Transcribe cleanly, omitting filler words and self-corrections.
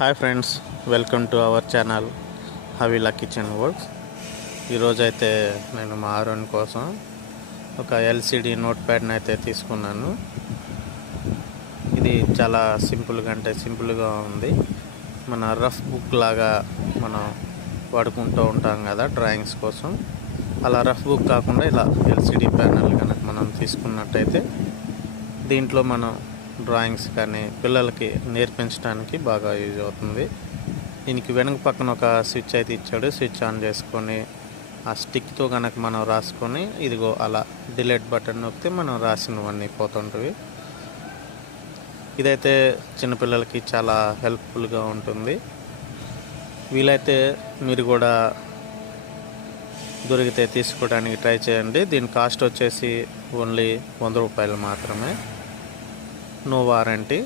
Hi friends, welcome to our channel Havilah kitchen works. ఈరోజైతే నేను మా ఆరోన్ కోసం ఒక ఎల్సిడి నోట్ ప్యాడ్ని అయితే తీసుకున్నాను. ఇది చాలా సింపుల్గా ఉంది. మన రఫ్ బుక్ లాగా మనం వాడుకుంటూ ఉంటాం కదా డ్రాయింగ్స్ కోసం. అలా రఫ్ బుక్ కాకుండా ఇలా ఎల్సిడి ప్యానల్ కనుక మనం తీసుకున్నట్టయితే దీంట్లో మనం డ్రాయింగ్స్ కానీ పిల్లలకి నేర్పించడానికి బాగా యూజ్ అవుతుంది. దీనికి వెనుక పక్కన ఒక స్విచ్ అయితే ఇచ్చాడు. స్విచ్ ఆన్ చేసుకొని ఆ స్టిక్తో కనుక మనం రాసుకొని ఇదిగో అలా డిలీట్ బటన్ నొక్కితే మనం రాసినవన్నీ పోతుంటవి. ఇదైతే చిన్నపిల్లలకి చాలా హెల్ప్ఫుల్గా ఉంటుంది. వీలైతే మీరు కూడా దొరికితే తీసుకోవడానికి ట్రై చేయండి. దీని కాస్ట్ వచ్చేసి ఓన్లీ 100 రూపాయలు మాత్రమే. No warranty.